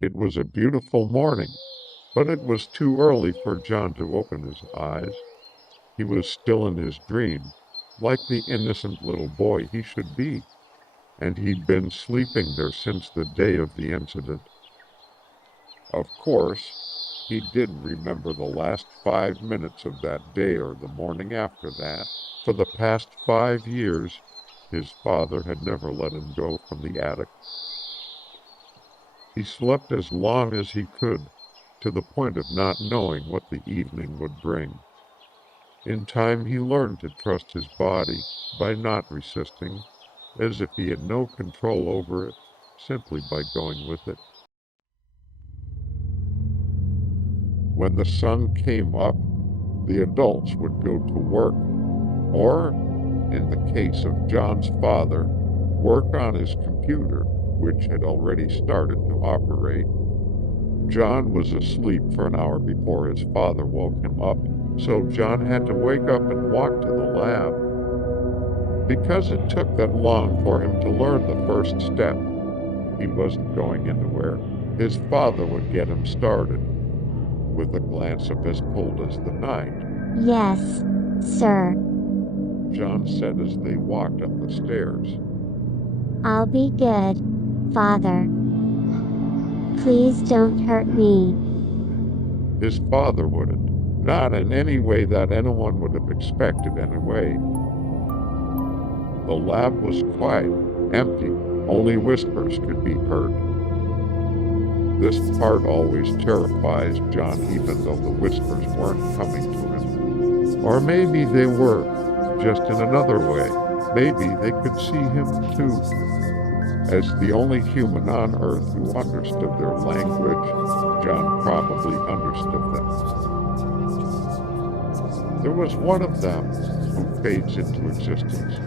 It was a beautiful morning, but it was too early for John to open his eyes. He was still in his dream, like the innocent little boy he should be, and he'd been sleeping there since the day of the incident. Of course, he didn't remember the last 5 minutes of that day or the morning after that. For the past 5 years, his father had never let him go from the attic. He slept as long as he could, to the point of not knowing what the evening would bring. In time he learned to trust his body by not resisting, as if he had no control over it, simply by going with it. When the sun came up, the adults would go to work, or, in the case of John's father, work on his computer, which had already started to operate. John was asleep for an hour before his father woke him up, so John had to wake up and walk to the lab. Because it took that long for him to learn the first step, he wasn't going anywhere. His father would get him started, with a glance of as cold as the night. Yes, sir. John said as they walked up the stairs. I'll be good, Father. Please don't hurt me. His father wouldn't, not in any way that anyone would have expected anyway. The lab was quiet, empty, only whispers could be heard. This part always terrifies John, even though the whispers weren't coming to him. Or maybe they were, just in another way. Maybe they could see him too. As the only human on Earth who understood their language, John probably understood them. There was one of them who fades into existence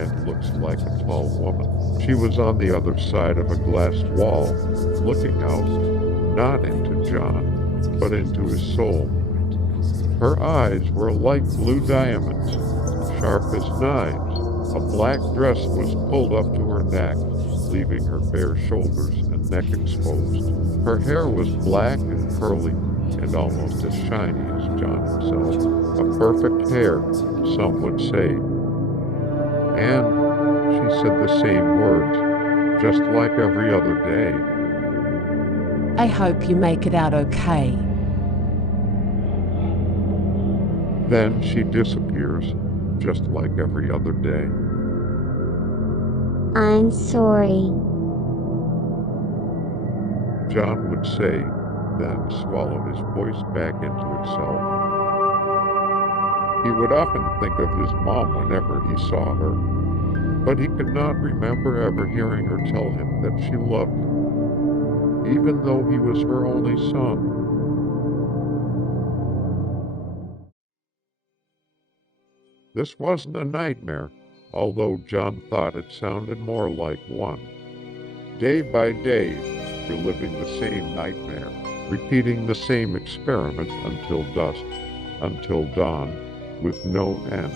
and looks like a tall woman. She was on the other side of a glass wall, looking out, not into John, but into his soul. Her eyes were like blue diamonds, sharp as knives. A black dress was pulled up to her neck, leaving her bare shoulders and neck exposed. Her hair was black and curly, and almost as shiny as John himself. A perfect hair, some would say. And she said the same words, just like every other day. I hope you make it out okay. Then she disappears, just like every other day. I'm sorry. John would say, then swallow his voice back into itself. He would often think of his mom whenever he saw her, but he could not remember ever hearing her tell him that she loved him, even though he was her only son. This wasn't a nightmare, although John thought it sounded more like one. Day by day, reliving the same nightmare, repeating the same experiment until dusk, until dawn, with no end.